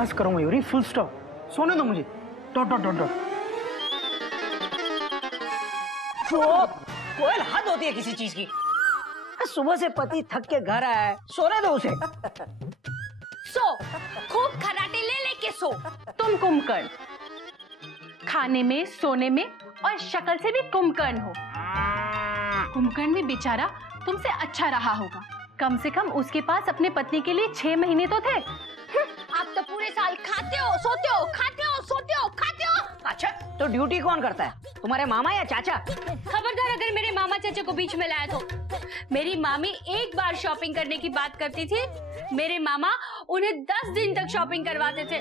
बस करो Mayuri, full stop. सोने दो मुझे। Dot dot dot dot. कोयल हद होती है किसी चीज की। सुबह से पति थक के घर आया है, सोने दो उसे। सो खूब खराटे ले लेके सो। तुम कुंभकर्ण, खाने में, सोने में और शक्ल से भी कुंभकर्ण हो। कुंभकर्ण भी बेचारा तुमसे अच्छा रहा होगा, कम से कम उसके पास अपने पत्नी के लिए 6 महीने तो थे। आप तो पूरे साल खाते हो, सोते हो, खाते हो, सोते हो, खाते हो। अच्छा, तो ड्यूटी कौन करता है, तुम्हारे मामा या चाचा? खबरदार अगर मेरे मामा चाचा को बीच में लाया तो। मेरी मामी एक बार शॉपिंग करने की बात करती थी, मेरे मामा उन्हें 10 दिन तक शॉपिंग करवाते थे,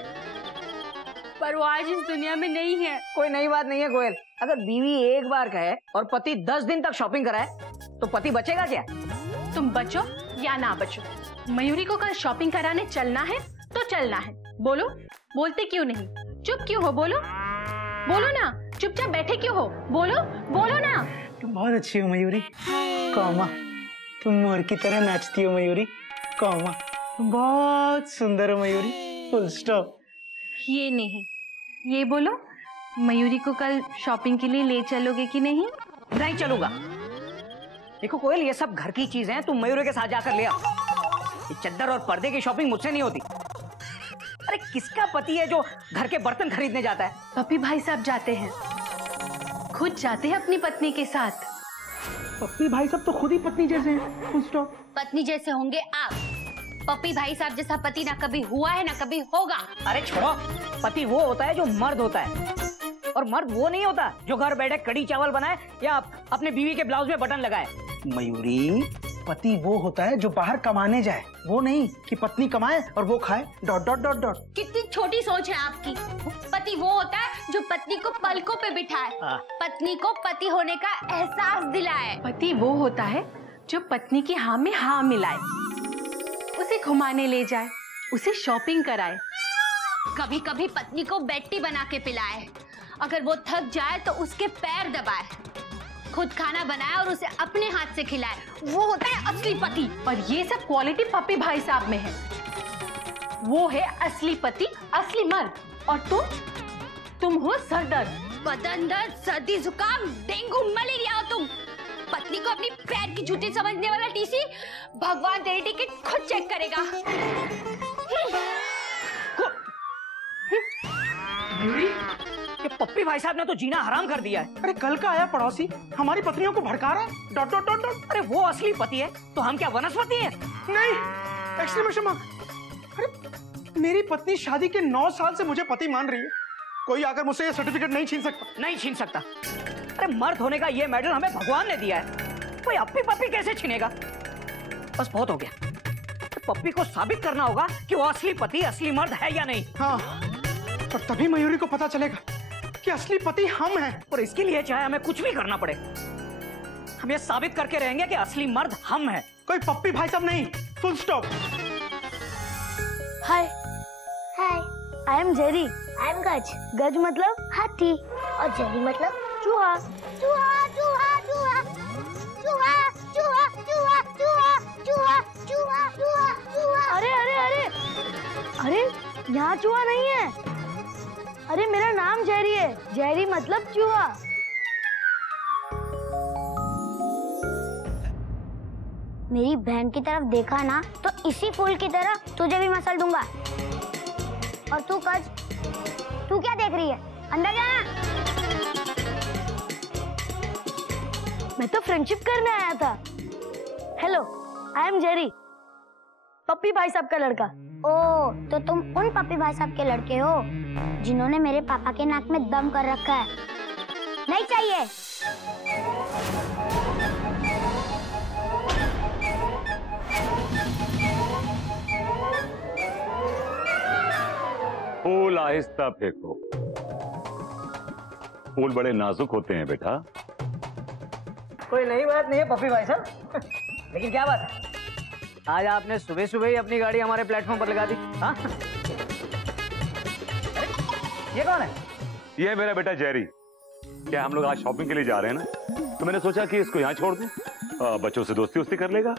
पर वो आज इस दुनिया में नहीं है। कोई नई बात नहीं है कोयल। अगर बीवी एक बार कहे और पति 10 दिन तक शॉपिंग कराए तो पति बचेगा क्या? तुम बचो या ना बचो, मयूरी को कल शॉपिंग कराने चलना है तो चलना है। बोलो, बोलते क्यों नहीं? चुप क्यों हो? बोलो बोलो ना, चुपचाप बैठे क्यों हो? बोलो बोलो ना। तुम बहुत अच्छी हो मयूरी, कौमा। तुम मोर की तरह नाचती हो मयूरी, कौमा। तुम बहुत सुंदर हो मयूरी, फुल स्टॉप। ये नहीं, ये बोलो, मयूरी को कल शॉपिंग के लिए ले चलोगे कि नहीं? नहीं चलूंगा। देखो कोयल, ये सब घर की चीजें हैं, तुम मयूरी के साथ जाकर ले आओ। ये चद्दर और पर्दे की शॉपिंग मुझसे नहीं होती। अरे किसका पति है जो घर के बर्तन खरीदने जाता है? पप्पी भाई साहब जाते हैं, खुद जाते हैं अपनी पत्नी के साथ। पप्पी भाई साहब तो खुद ही पत्नी जैसे हैं, फुल स्टॉप। पत्नी जैसे होंगे आप, पप्पी भाई साहब जैसा पति ना कभी हुआ है ना कभी होगा। अरे छोड़ो, पति वो होता है जो मर्द होता है, और मर्द वो नहीं होता जो घर बैठे कड़ी चावल बनाए या अपने बीवी के ब्लाउज में बटन लगाए। मयूरी, पति वो होता है जो बाहर कमाने जाए, वो नहीं कि पत्नी कमाए और वो खाए। Dot dot dot dot. कितनी छोटी सोच है आपकी। पति वो होता है जो पत्नी को पलकों पे बिठाए, पत्नी को पति होने का एहसास दिलाए। पति वो होता है जो पत्नी की हाँ में हाँ मिलाए, उसे घुमाने ले जाए, उसे शॉपिंग कराए, कभी कभी पत्नी को बेटी बना के पिलाए, अगर वो थक जाए तो उसके पैर दबाए, खुद खाना बनाए और उसे अपने हाथ से खिलाए। वो होता है असली पति। और ये सब क्वालिटी पप्पी भाई साहब में है। वो है असली पति, असली मर्द। और तुम हो सरदर्द, बदन दर्द, सर्दी जुकाम, डेंगू, मलेरिया हो तुम। पत्नी को अपनी पैर की जूती समझने वाला टीसी भगवान तेरी टिकट खुद चेक करेगा। ये पप्पी भाई साहब ने तो जीना हराम कर दिया है। अरे कल का आया पड़ोसी हमारी पत्नियों को भड़का रहा है। Dot dot dot dot. अरे वो असली पति है तो हम क्या वनस्पति हैं? नहीं, एक्सक्लेमेशन मार्क। अरे मेरी पत्नी शादी के 9 साल से मुझे पति मान रही है, कोई आकर मुझसे ये सर्टिफिकेट नहीं छीन सकता। नहीं छीन सकता। अरे मर्द होने का ये मेडल हमें भगवान ने दिया है, कोई अपनी पप्पी कैसे छीनेगा? बस बहुत हो गया। तो पप्पी को साबित करना होगा कि वो असली पति, असली मर्द है या नहीं। हाँ, और तभी मयूरी को पता चलेगा कि असली पति हम हैं। और इसके लिए चाहे हमें कुछ भी करना पड़े, हम ये साबित करके रहेंगे कि असली मर्द हम हैं, कोई पप्पी भाई साहब नहीं। Full stop. Hi hi, I am Jerry. I am गज। गज मतलब हाथी और जेरी मतलब चूहा। चूहा चूहा चूहा चूहा चूहा चूहा चूहा चूहा चूहा चूहा चूहा। अरे अरे अरे अरे, यहाँ चूहा नहीं है। अरे मेरा नाम जेरी है, जेरी मतलब चूहा। मेरी बहन की तरफ देखा ना तो इसी फूल की तरह तुझे भी मसल दूंगा। और तू कज, तू क्या देख रही है? अंदर जाना। मैं तो फ्रेंडशिप करने आया था। हेलो, आई एम जेरी, पप्पी भाई साहब का लड़का। ओ, तो तुम उन पप्पी भाई साहब के लड़के हो जिन्होंने मेरे पापा के नाक में दम कर रखा है। नहीं चाहिए। फूल आहिस्ता फेंको, फूल बड़े नाजुक होते हैं बेटा। कोई नई बात नहीं है पप्पी भाई साहब। लेकिन क्या बात है, आज आपने सुबह सुबह ही अपनी गाड़ी हमारे प्लेटफॉर्म पर लगा दी। हाँ? ये कौन है? ये है मेरा बेटा जेरी। क्या हम लोग आज शॉपिंग के लिए जा रहे हैं ना, तो मैंने सोचा कि इसको यहाँ छोड़ दूं, बच्चों से दोस्ती वोस्ती कर लेगा।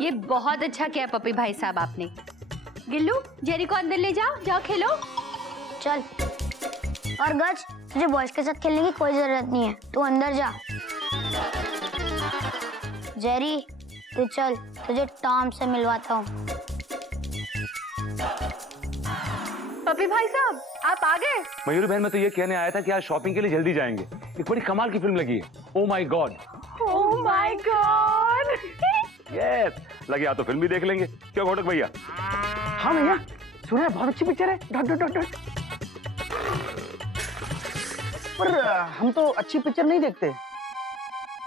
ये बहुत अच्छा किया पप्पी भाई साहब आपने। गिल्लू जेरी को अंदर ले जाओ, जाओ खेलो। चल। और गज, तुझे बॉयज के साथ खेलने की कोई जरूरत नहीं है, तू अंदर जा। जेरी तू चल, तुझे टॉम से मिलवाता हूँ। पप्पी भाई साहब आप आ गए। मयूरी बहन, मैं तो ये कहने आया था कि आज शॉपिंग के लिए जल्दी जाएंगे। एक बड़ी कमाल की फिल्म लगी है, oh my god. Oh my god. Yes, लगे आ तो फिल्म भी देख लेंगे। क्यों घोटक भैया? हाँ भैया, सुना है बहुत अच्छी पिक्चर है। Dot dot dot dot. पर हम तो अच्छी पिक्चर नहीं देखते,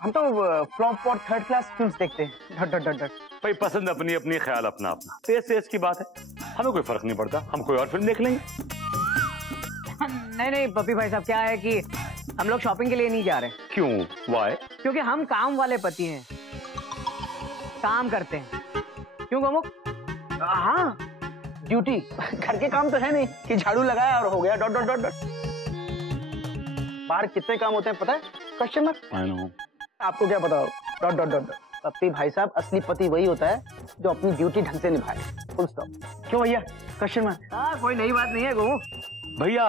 हम तो फ्लॉप और थर्ड क्लास फिल्म्स देखते हैं। Dot dot dot dot. भाई पसंद अपनी अपनी, ख्याल अपना अपना, तेज की बात है, हमें कोई फर्क नहीं पड़ता, हम कोई और फिल्म देख लेंगे। नहीं पप्पी भाई साहब, क्या है कि हम लोग शॉपिंग के लिए नहीं जा रहे। क्यों? वाई? क्योंकि हम काम वाले पति हैं, काम करते हैं। क्यों गोमुख? हाँ, ड्यूटी। घर के काम तो है नहीं कि झाड़ू लगाया और हो गया। Dot dot dot dot. बाहर कितने काम होते हैं पता है? Question mark. आपको क्या पता? Dot dot dot. पप्पी भाई साहब, असली पति वही होता है जो अपनी ड्यूटी ढंग से निभाए। Full stop. क्यों भैया? Question mark. हाँ, कोई नई बात नहीं है गोमुख। भैया,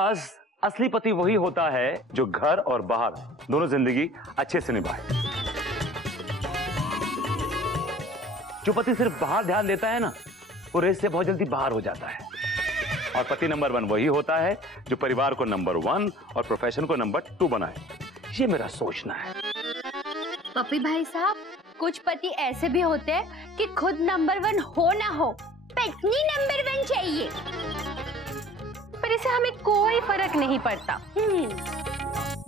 असली पति वही होता है जो घर और बाहर दोनों जिंदगी अच्छे से निभाए। जो पति सिर्फ बाहर ध्यान देता है ना, वो रेस से बहुत जल्दी बाहर हो जाता है। और पति नंबर 1 वही होता है जो परिवार को नंबर 1 और प्रोफेशन को नंबर 2 बनाए। ये मेरा सोचना है। पप्पी भाई साहब, कुछ पति ऐसे भी होते हैं कि खुद नंबर 1 हो ना हो, पत्नी नंबर 1 चाहिए। पर इसे हमें कोई फर्क नहीं पड़ता।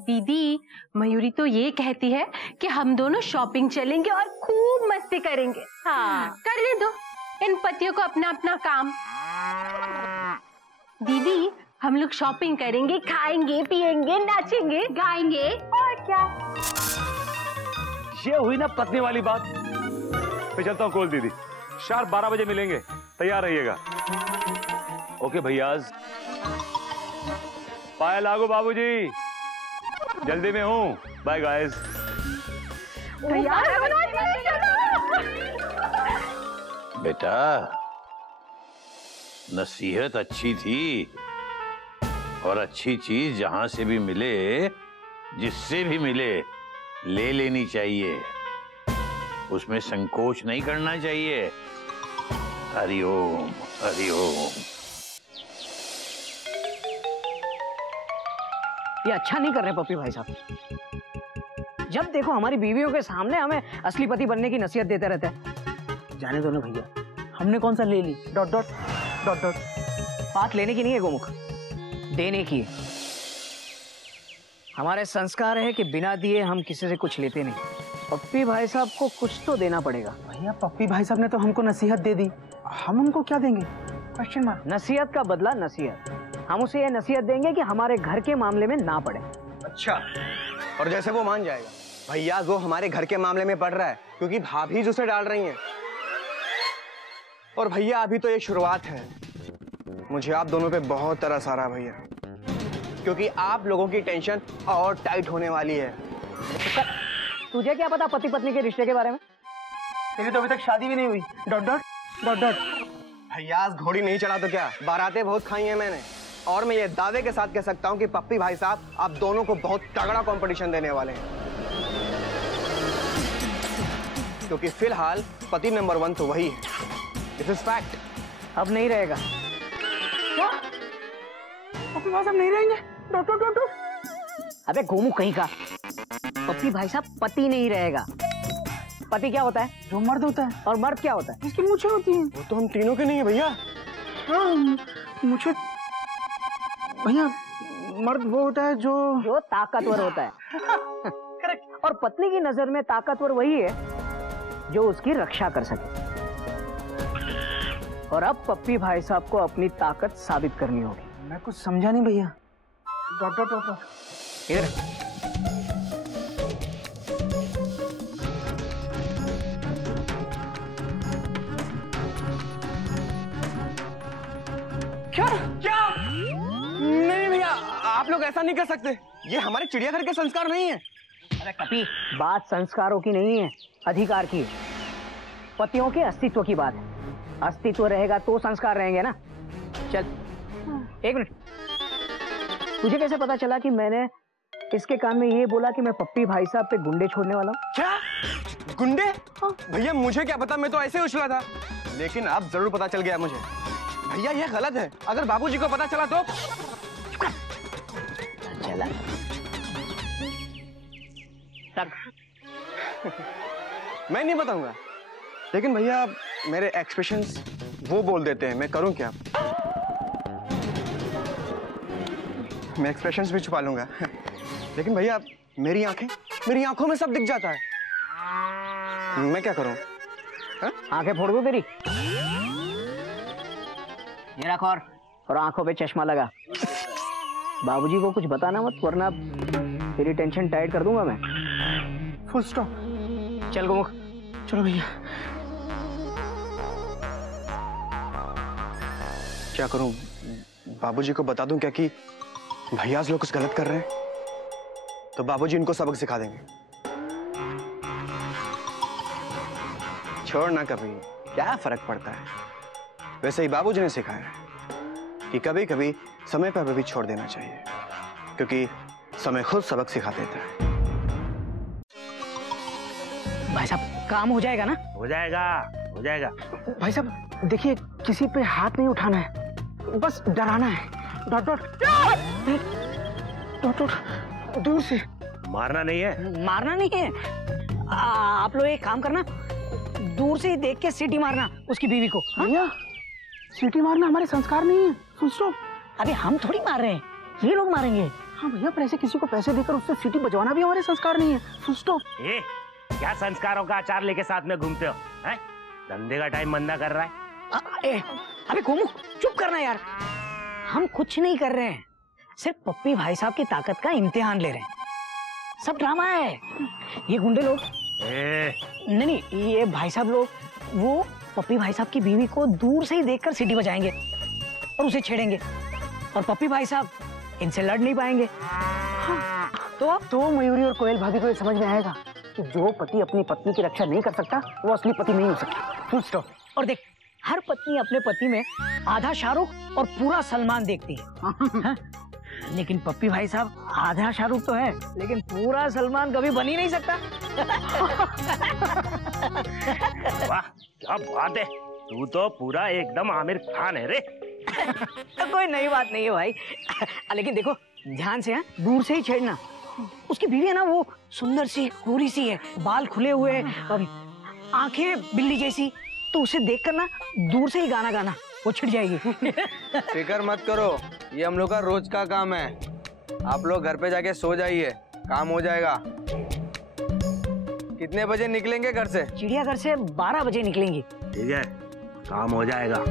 दीदी, मयूरी तो ये कहती है कि हम दोनों शॉपिंग चलेंगे और खूब मस्ती करेंगे। हाँ, करने दो इन पतियों को अपना अपना काम। दीदी, हम लोग शॉपिंग करेंगे, खाएंगे, पिएंगे, नाचेंगे, गाएंगे और क्या। ये हुई ना पत्नी वाली बात। मैं चलता हूँ कोल दीदी, शार्प 12 बजे मिलेंगे, तैयार रहिएगा। ओके भैया, पाया लागू बाबूजी, जल्दी में हूँ। Bye guys. बेटा, नसीहत अच्छी थी, और अच्छी चीज जहां से भी मिले, जिससे भी मिले, ले लेनी चाहिए, उसमें संकोच नहीं करना चाहिए। हरिओम हरिओम। ये अच्छा नहीं कर रहे पप्पी भाई साहब। जब देखो हमारी बीवियों के सामने हमें असली पति बनने की नसीहत देते रहते हैं। जाने दो ना भैया, हमने कौन सा ले ली। Dot dot dot dot. बात लेने की नहीं है गोमुख, देने की है। हमारे संस्कार है कि बिना दिए हम किसी से कुछ लेते नहीं। पप्पी भाई साहब को कुछ तो देना पड़ेगा। भैया, पप्पी भाई साहब ने तो हमको नसीहत दे दी, हम उनको क्या देंगे? Question mark. नसीहत का बदला नसीहत। हम उसे ये नसीहत देंगे कि हमारे घर के मामले में ना पड़े। अच्छा, और जैसे वो मान जाएगा। भैया, वो हमारे घर के मामले में पड़ रहा है क्योंकि भाभी जो उसे डाल रही हैं। और भैया, अभी तो ये शुरुआत है। मुझे आप दोनों पे बहुत तरस आ रहा है भैया, क्योंकि आप लोगों की टेंशन और टाइट होने वाली है। तुझे क्या पता पति पत्नी के रिश्ते के बारे में? तेरी तो अभी तक शादी भी नहीं हुई। Dot dot dot dot. भैया, घोड़ी नहीं चढ़ा तो क्या, बारातें बहुत खाई हैं मैंने। और मैं ये दावे के साथ कह सकता हूँ कि पप्पी भाई साहब आप दोनों को बहुत तगड़ा कंपटीशन देने वाले हैं, क्योंकि फिलहाल पति नंबर 1 तो वही है। This is fact. अब नहीं रहेगा। क्या? पप्पी भाई साहब नहीं रहेंगे? Dot dot dot dot. अबे गोमू कहीं का, पप्पी भाई साहब पति नहीं रहेगा। पति क्या होता है? जो मर्द होता है। और मर्द क्या होता है? इसकी मूछें होती हैं। वो तो हम तीनों के नहीं है भैया। हाँ, मुझे भैया, मर्द वो होता है जो ताकतवर होता है। करेक्ट। और पत्नी की नजर में ताकतवर वही है जो उसकी रक्षा कर सके। और अब पप्पी भाई साहब को अपनी ताकत साबित करनी होगी। मैं कुछ समझा नहीं भैया। Dot dot dot. इधर क्या क्या? नहीं भैया, आप लोग ऐसा नहीं कर सकते। ये हमारे चिड़ियाघर के संस्कार नहीं है। अरे कपी, बात संस्कारों की नहीं है, अधिकार की है। पतियों के अस्तित्व की बात है। अस्तित्व रहेगा तो संस्कार रहेंगे ना। चल एक मिनट, तुझे कैसे पता चला कि मैंने इसके कान में ये बोला कि मैं पप्पी भाई साहब पे गुंडे छोड़ने वाला हूँ? क्या गुंडे? भैया मुझे क्या पता, मैं तो ऐसे ही उछला था। लेकिन अब जरूर पता चल गया मुझे। भैया ये गलत है, अगर बाबूजी को पता चला तो। चला तक मैं नहीं बताऊंगा, लेकिन भैया मेरे एक्सप्रेशंस वो बोल देते हैं, मैं करूं क्या? मैं एक्सप्रेशंस भी छुपा लूंगा। लेकिन भैया मेरी आंखों में सब दिख जाता है, मैं क्या करूं? आंखें फोड़ दो तेरी। ये रख और आंखों पे चश्मा लगा। बाबूजी को कुछ बताना मत, वरना तेरी टेंशन टाइट कर दूंगा मैं। Full stop. चल गुमुख। चलो भैया। क्या करूं? बाबूजी को बता दूं क्या कि भैया लोग कुछ गलत कर रहे हैं, तो बाबूजी इनको सबक सिखा देंगे। छोड़ ना, कभी क्या फर्क पड़ता है। वैसे ही बाबूजी ने सिखाया है कि कभी कभी समय पर भी छोड़ देना चाहिए, क्योंकि समय खुद सबक सिखा देता है। भाई साहब काम हो जाएगा ना? हो जाएगा, हो जाएगा। भाई साहब देखिए, किसी पे हाथ नहीं उठाना है, बस डराना है। डॉट डॉट डॉट डॉट, दूर से। मारना नहीं है, मारना नहीं है। आप लोग एक काम करना, दूर से ही देख के सीटी मारना उसकी बीवी को। भैया सीटी मारना हमारे संस्कार नहीं है। Full stop. अबे हम थोड़ी मार रहे हैं, ये लोग मारेंगे। हाँ भैया, पर ऐसे किसी को पैसे देकर उससे सीटी बजवाना भी हमारे संस्कार नहीं है। Full stop. क्या संस्कारों का अचार लेके साथ में घूमते हो? हैं? धंधे का टाइम मंदा कर रहा है। अबे गोमुख चुप करना यार, हम कुछ नहीं कर रहे हैं, सिर्फ पप्पी भाई साहब की ताकत का इम्तिहान ले रहे हैं। सब ड्रामा है। ये गुंडे लोग नहीं, ये भाई साहब लोग वो पप्पी भाई साहब की बीवी को दूर से ही देखकर सीटी बजाएंगे और उसे छेड़ेंगे, और पप्पी भाई साहब इनसे लड़ नहीं पाएंगे। हाँ, तो मयूरी और कोयल भाभी को ये समझ में आएगा कि जो पति अपनी पत्नी की रक्षा नहीं कर सकता वो असली पति नहीं हो सकता। Full stop. और देख, हर पत्नी अपने पति में आधा शाहरुख और पूरा सलमान देखती है। लेकिन पप्पी भाई साहब आधा शाहरुख तो है, लेकिन पूरा सलमान कभी बन ही नहीं सकता। वाह क्या बात है, तू तो पूरा एकदम आमिर खान है रे। कोई नई बात नहीं है भाई। लेकिन देखो ध्यान से, है दूर से ही छेड़ना। उसकी बीवी है ना, वो सुंदर सी गोरी सी है, बाल खुले हुए, आंखें बिल्ली जैसी, तो उसे देखकर ना दूर से ही गाना गाना, वो छिड़ जाएगी। फिक्र मत करो, ये हम लोग का रोज का काम है। आप लोग घर पे जाके सो जाइए, काम हो जाएगा। कितने बजे निकलेंगे घर से? चिड़ियाघर से 12 बजे निकलेंगी। ठीक है, काम हो जाएगा।